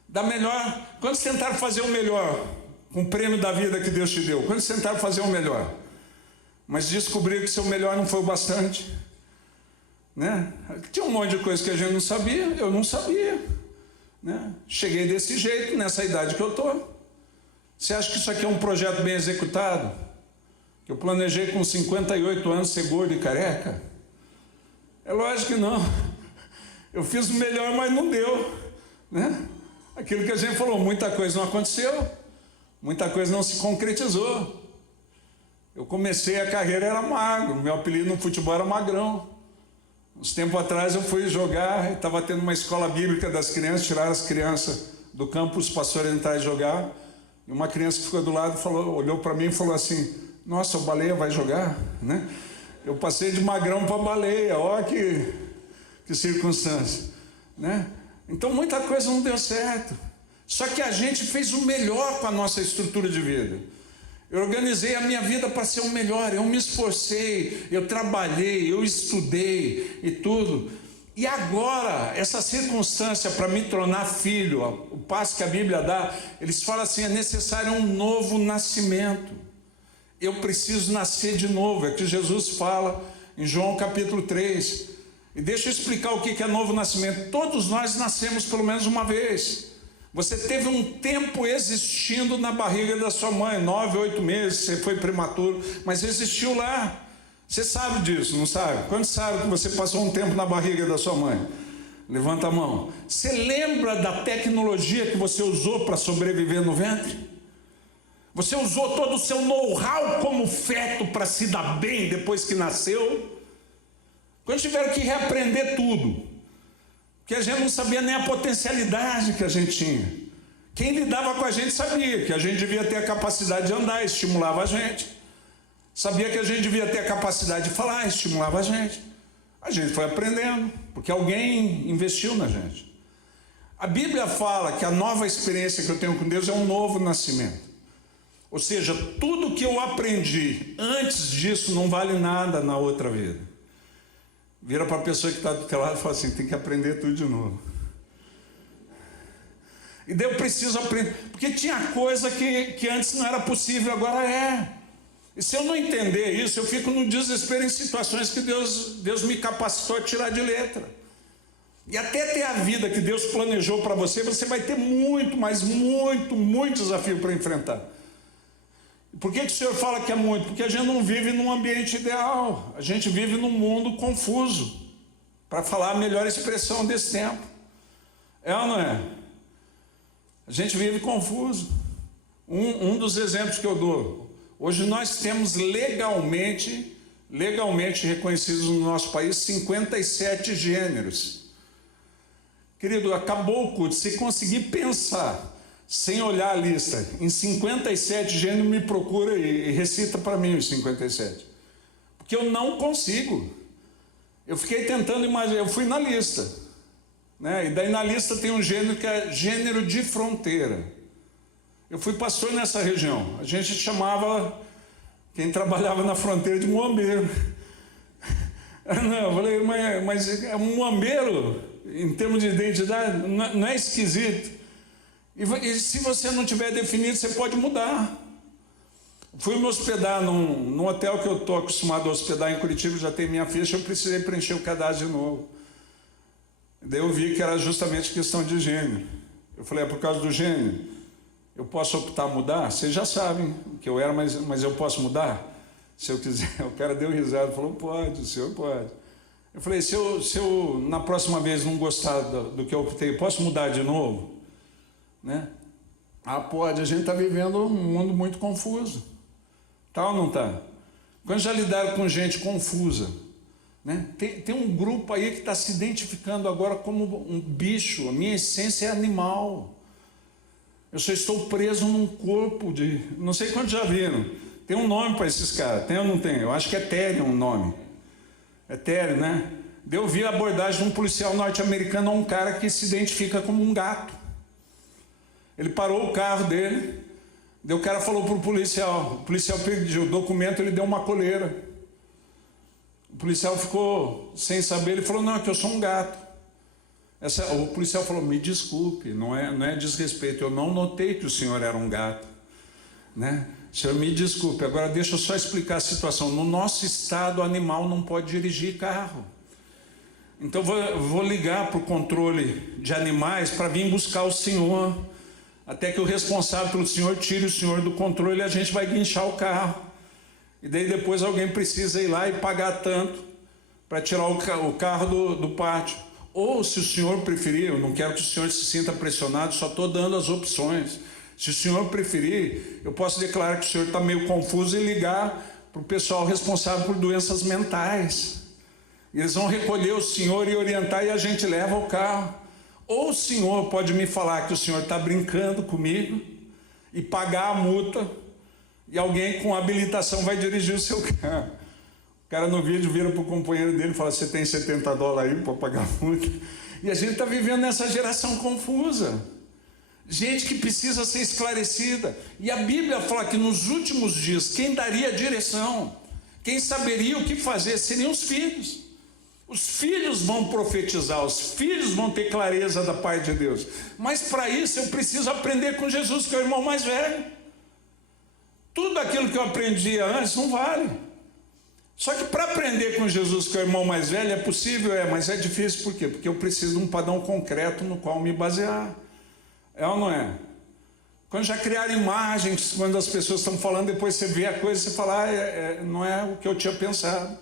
Da melhor. Quando tentaram fazer o melhor com o prêmio da vida que Deus te deu, quando tentaram fazer o melhor, mas descobriram que seu melhor não foi o bastante, né? Tinha um monte de coisa que a gente não sabia, eu não sabia, né? Cheguei desse jeito, nessa idade que eu estou. Você acha que isso aqui é um projeto bem executado? Que eu planejei com 58 anos ser gordo e careca? É lógico que não. Eu fiz o melhor, mas não deu, né? Aquilo que a gente falou, muita coisa não aconteceu, muita coisa não se concretizou. Eu comecei a carreira, era magro, meu apelido no futebol era Magrão. Uns tempos atrás eu fui jogar, estava tendo uma escola bíblica das crianças, tiraram as crianças do campo, os pastores entraram e jogar, e uma criança que ficou do lado falou, olhou para mim e falou assim, nossa, o Baleia vai jogar, né? Eu passei de Magrão para Baleia, olha que circunstância, né? Então muita coisa não deu certo, só que a gente fez o melhor com a nossa estrutura de vida. Eu organizei a minha vida para ser o melhor, eu me esforcei, eu trabalhei, eu estudei e tudo. E agora, essa circunstância para me tornar filho, o passo que a Bíblia dá, eles falam assim, é necessário um novo nascimento. Eu preciso nascer de novo, é que Jesus fala em João capítulo 3. E deixa eu explicar o que é novo nascimento. Todos nós nascemos pelo menos uma vez. Você teve um tempo existindo na barriga da sua mãe, 9, 8 meses, você foi prematuro, mas existiu lá. Você sabe disso, não sabe? Quando sabe que você passou um tempo na barriga da sua mãe? Levanta a mão. Você lembra da tecnologia que você usou para sobreviver no ventre? Você usou todo o seu know-how como feto para se dar bem depois que nasceu? Quando tiveram que reaprender tudo, porque a gente não sabia nem a potencialidade que a gente tinha. Quem lidava com a gente sabia que a gente devia ter a capacidade de andar, estimulava a gente. Sabia que a gente devia ter a capacidade de falar, estimulava a gente. A gente foi aprendendo, porque alguém investiu na gente. A Bíblia fala que a nova experiência que eu tenho com Deus é um novo nascimento. Ou seja, tudo que eu aprendi antes disso não vale nada na outra vida. Vira para a pessoa que está do teu lado e fala assim, tem que aprender tudo de novo. E daí eu preciso aprender, porque tinha coisa que antes não era possível, agora é. E se eu não entender isso, eu fico no desespero em situações que Deus me capacitou a tirar de letra. E até ter a vida que Deus planejou para você, você vai ter muito, mas muito desafio para enfrentar. Por que o Senhor fala que é muito? Porque a gente não vive num ambiente ideal, a gente vive num mundo confuso, para falar a melhor expressão desse tempo. É ou não é? A gente vive confuso. Um dos exemplos que eu dou, hoje nós temos legalmente reconhecidos no nosso país 57 gêneros. Querido, acabou o culto, se conseguir pensar sem olhar a lista, em 57 gêneros, me procura e recita para mim os 57. Porque eu não consigo. Eu fiquei tentando imaginar, eu fui na lista, né? E daí na lista tem um gênero que é gênero de fronteira. Eu fui pastor nessa região. A gente chamava quem trabalhava na fronteira de muambeiro. Não, eu falei, mas é um muambeiro, em termos de identidade, não é esquisito? E se você não tiver definido, você pode mudar. Fui me hospedar num hotel que eu estou acostumado a hospedar em Curitiba, já tem minha ficha, eu precisei preencher o cadastro de novo. Daí eu vi que era justamente questão de gênero. Eu falei, é por causa do gênero? Eu posso optar a mudar? Vocês já sabem o que eu era, mas eu posso mudar? Se eu quiser. O cara deu risada, falou, pode, o senhor pode. Eu falei, se eu na próxima vez não gostar do que eu optei, posso mudar de novo? Né? Ah, pode, a gente está vivendo um mundo muito confuso. Tá ou não está? Quando já lidaram com gente confusa, né? Tem um grupo aí que está se identificando agora como um bicho, a minha essência é animal. Eu só estou preso num corpo de... Não sei quantos já viram. Tem um nome para esses caras, tem ou não tem? Eu acho que é Ethereum o nome. Ethereum, né? Eu vi a abordagem de um policial norte-americano a um cara que se identifica como um gato. Ele parou o carro dele, daí o cara falou para o policial pediu o documento, ele deu uma coleira. O policial ficou sem saber, ele falou, não, é que eu sou um gato. O policial falou, me desculpe, não é desrespeito, eu não notei que o senhor era um gato, né? Senhor, me desculpe, agora deixa eu só explicar a situação. No nosso estado, o animal não pode dirigir carro. Então vou ligar para o controle de animais para vir buscar o senhor, até que o responsável pelo senhor tire o senhor do controle e a gente vai guinchar o carro. E daí depois alguém precisa ir lá e pagar tanto para tirar o carro do pátio. Ou, se o senhor preferir, eu não quero que o senhor se sinta pressionado, só estou dando as opções. Se o senhor preferir, eu posso declarar que o senhor está meio confuso e ligar para o pessoal responsável por doenças mentais. Eles vão recolher o senhor e orientar e a gente leva o carro. Ou o senhor pode me falar que o senhor está brincando comigo e pagar a multa e alguém com habilitação vai dirigir o seu carro. O cara no vídeo vira para o companheiro dele e fala, você tem $70 aí para pagar a multa? E a gente está vivendo nessa geração confusa. Gente que precisa ser esclarecida. E a Bíblia fala que nos últimos dias, quem daria direção, quem saberia o que fazer, seriam os filhos. Os filhos vão profetizar, os filhos vão ter clareza da parte de Deus. Mas para isso eu preciso aprender com Jesus, que é o irmão mais velho. Tudo aquilo que eu aprendia antes não vale. Só que para aprender com Jesus, que é o irmão mais velho, é possível, mas é difícil. Por quê? Porque eu preciso de um padrão concreto no qual me basear. É ou não é? Quando já criaram imagens, quando as pessoas estão falando, depois você vê a coisa e você fala, não é o que eu tinha pensado.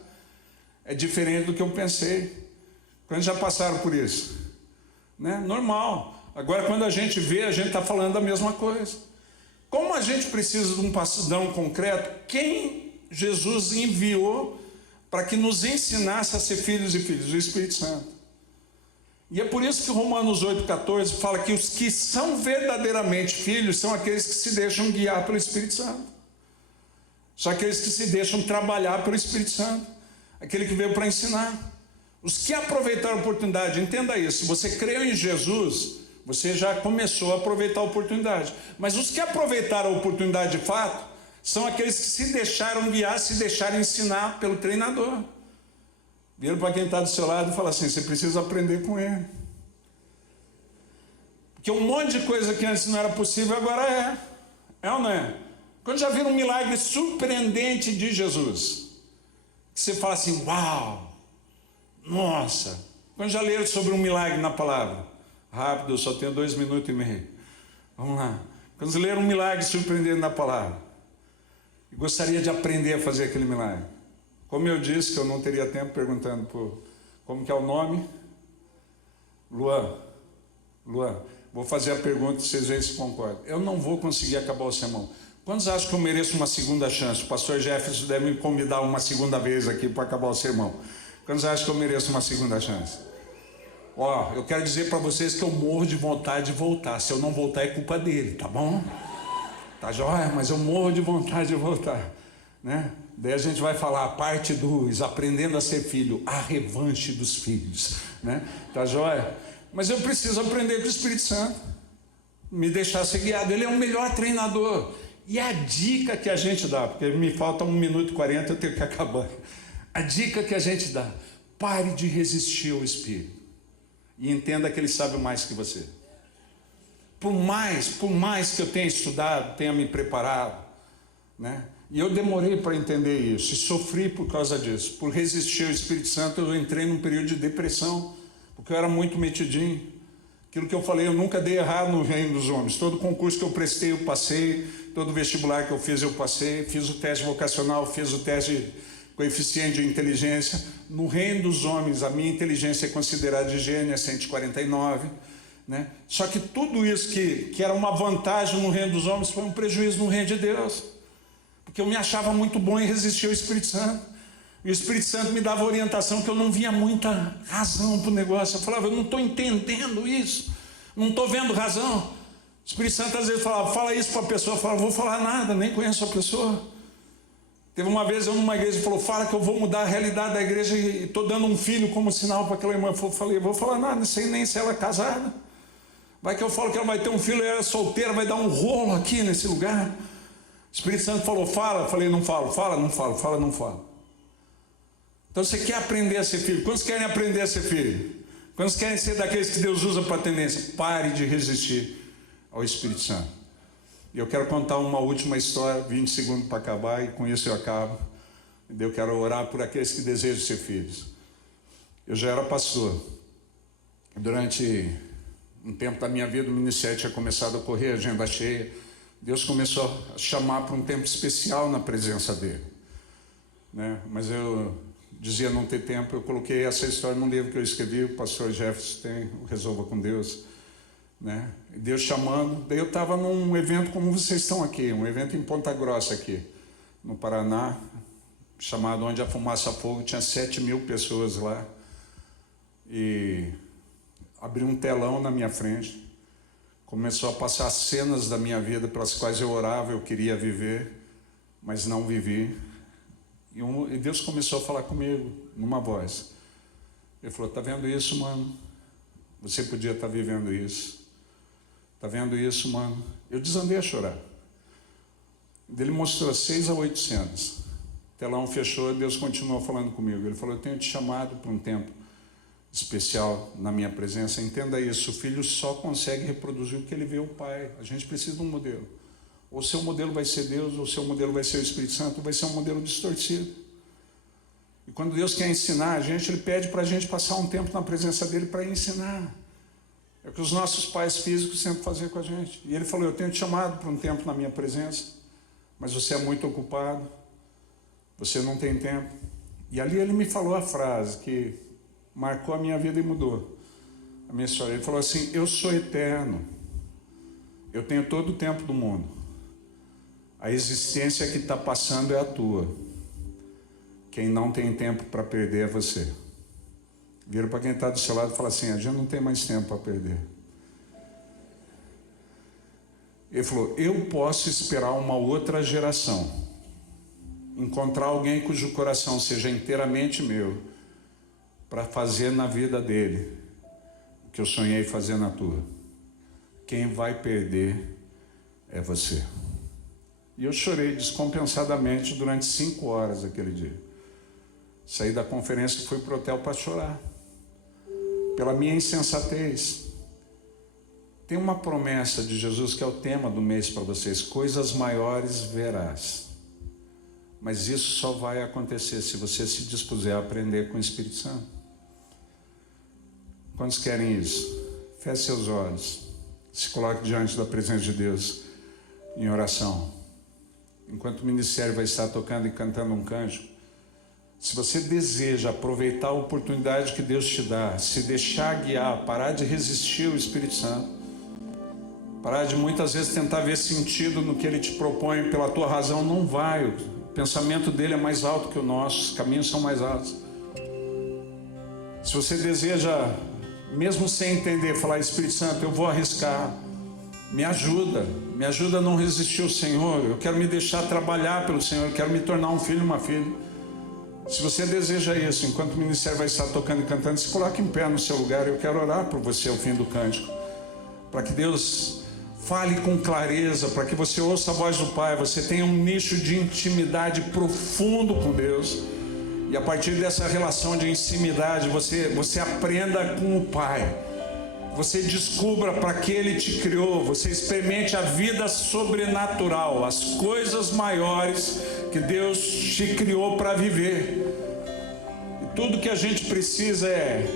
É diferente do que eu pensei. Quando já passaram por isso? Né? Normal. Agora, quando a gente vê, a gente está falando a mesma coisa. Como a gente precisa de um padrão concreto, quem Jesus enviou para que nos ensinasse a ser filhos e filhas? O Espírito Santo. E é por isso que Romanos 8,14 fala que os que são verdadeiramente filhos são aqueles que se deixam guiar pelo Espírito Santo. São aqueles que se deixam trabalhar pelo Espírito Santo. Aquele que veio para ensinar. Os que aproveitaram a oportunidade, entenda isso, se você creu em Jesus, você já começou a aproveitar a oportunidade. Mas os que aproveitaram a oportunidade de fato, são aqueles que se deixaram guiar, se deixaram ensinar pelo treinador. Vira para quem está do seu lado e fala assim, você precisa aprender com ele. Porque um monte de coisa que antes não era possível, agora é. É ou não é? Quando já viram um milagre surpreendente de Jesus, que você fala assim, uau, nossa. Quando já leram sobre um milagre na palavra? Rápido, eu só tenho 2 minutos e meio. Vamos lá. Quando leram um milagre surpreendente na palavra, e gostaria de aprender a fazer aquele milagre. Como eu disse, que eu não teria tempo perguntando como que é o nome? Luan, vou fazer a pergunta e vocês veem se concordam. Eu não vou conseguir acabar o sermão. Quantos acham que eu mereço uma segunda chance? O pastor Jefferson deve me convidar uma segunda vez aqui para acabar o sermão. Quantos acham que eu mereço uma segunda chance? Eu quero dizer para vocês que eu morro de vontade de voltar. Se eu não voltar é culpa dele, tá bom? Tá joia? Mas eu morro de vontade de voltar, né? Daí a gente vai falar, parte 2, aprendendo a ser filho, a revanche dos filhos, né? Tá joia? Mas eu preciso aprender com o Espírito Santo, me deixar ser guiado. Ele é o melhor treinador. E a dica que a gente dá, porque me falta 1 minuto e 40, eu tenho que acabar. A dica que a gente dá, pare de resistir ao Espírito. E entenda que ele sabe mais que você. Por mais que eu tenha estudado, tenha me preparado, né? E eu demorei para entender isso, e sofri por causa disso. Por resistir ao Espírito Santo, eu entrei num período de depressão, porque eu era muito metidinho. Aquilo que eu falei, eu nunca dei errado no reino dos homens. Todo concurso que eu prestei, eu passei. Todo vestibular que eu fiz, eu passei. Fiz o teste vocacional, fiz o teste de coeficiente de inteligência. No reino dos homens, a minha inteligência é considerada de gênio, é 149. Né? Só que tudo isso que era uma vantagem no reino dos homens foi um prejuízo no reino de Deus. Porque eu me achava muito bom em resistir ao Espírito Santo. E o Espírito Santo me dava orientação que eu não via muita razão para o negócio. Eu falava, eu não estou entendendo isso, não estou vendo razão. O Espírito Santo às vezes falava, fala isso para a pessoa. Eu falava, vou falar nada, nem conheço a pessoa. Teve uma vez eu numa igreja, falou, fala que eu vou mudar a realidade da igreja e estou dando um filho como sinal para aquela irmã. Eu falei, vou falar nada, não sei nem se ela é casada. Vai que eu falo que ela vai ter um filho, ela é solteira, vai dar um rolo aqui nesse lugar. O Espírito Santo falou, fala. Eu falei, não falo, fala, não falo, fala, não falo. Então você quer aprender a ser filho? Quantos querem aprender a ser filho? Quantos querem ser daqueles que Deus usa para tendência? Pare de resistir ao Espírito Santo. E eu quero contar uma última história, 20 segundos para acabar, e com isso eu acabo. Eu quero orar por aqueles que desejam ser filhos. Eu já era pastor. Durante um tempo da minha vida, o ministério tinha começado a correr, agenda cheia. Deus começou a chamar para um tempo especial na presença dele, né? Mas eu dizia não ter tempo. Eu coloquei essa história num livro que eu escrevi, o pastor Jefferson tem, o Resolva com Deus, né? Deus chamando. Daí eu estava num evento como vocês estão aqui, um evento em Ponta Grossa aqui, no Paraná, chamado Onde a Fumaça Fogo. Tinha 7.000 pessoas lá, e abri um telão na minha frente, começou a passar cenas da minha vida pelas quais eu orava, eu queria viver, mas não vivi. E Deus começou a falar comigo, numa voz. Ele falou, tá vendo isso, mano? Você podia estar vivendo isso. Tá vendo isso, mano? Eu desandei a chorar. Ele mostrou 6 a 8 cenas. O telão fechou e Deus continuou falando comigo. Ele falou, eu tenho te chamado para um tempo especial na minha presença. Entenda isso, o filho só consegue reproduzir o que ele vê o pai. A gente precisa de um modelo. Ou seu modelo vai ser Deus, ou seu modelo vai ser o Espírito Santo, ou vai ser um modelo distorcido. E quando Deus quer ensinar a gente, Ele pede para a gente passar um tempo na presença dEle para ensinar. É o que os nossos pais físicos sempre faziam com a gente. E Ele falou, eu tenho te chamado para um tempo na minha presença, mas você é muito ocupado, você não tem tempo. E ali Ele me falou a frase que marcou a minha vida e mudou a minha história. Ele falou assim, eu sou eterno, eu tenho todo o tempo do mundo. A existência que está passando é a tua. Quem não tem tempo para perder é você. Vira para quem está do seu lado e fala assim, a gente não tem mais tempo para perder. Ele falou, eu posso esperar uma outra geração, encontrar alguém cujo coração seja inteiramente meu, para fazer na vida dele o que eu sonhei fazer na tua. Quem vai perder é você. E eu chorei descompensadamente durante 5 horas aquele dia. Saí da conferência e fui para o hotel para chorar. Pela minha insensatez. Tem uma promessa de Jesus que é o tema do mês para vocês. Coisas maiores verás. Mas isso só vai acontecer se você se dispuser a aprender com o Espírito Santo. Quantos querem isso? Feche seus olhos. Se coloque diante da presença de Deus em oração. Enquanto o ministério vai estar tocando e cantando um cântico, se você deseja aproveitar a oportunidade que Deus te dá, se deixar guiar, parar de resistir ao Espírito Santo, parar de muitas vezes tentar ver sentido no que Ele te propõe pela tua razão, não vai. O pensamento dele é mais alto que o nosso, os caminhos são mais altos. Se você deseja, mesmo sem entender, falar, Espírito Santo, eu vou arriscar, me ajuda a não resistir ao Senhor, eu quero me deixar trabalhar pelo Senhor, eu quero me tornar um filho, uma filha. Se você deseja isso, enquanto o ministério vai estar tocando e cantando, se coloque em pé no seu lugar. Eu quero orar por você ao fim do cântico, para que Deus fale com clareza, para que você ouça a voz do Pai, você tenha um nicho de intimidade profundo com Deus, e a partir dessa relação de intimidade, você aprenda com o Pai, você descubra para que Ele te criou, você experimente a vida sobrenatural, as coisas maiores que Deus te criou para viver. E tudo que a gente precisa é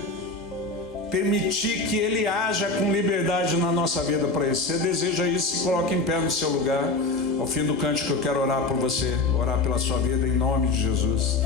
permitir que Ele haja com liberdade na nossa vida para isso. Se você deseja isso, se coloque em pé no seu lugar. Ao fim do cântico eu quero orar por você, orar pela sua vida em nome de Jesus.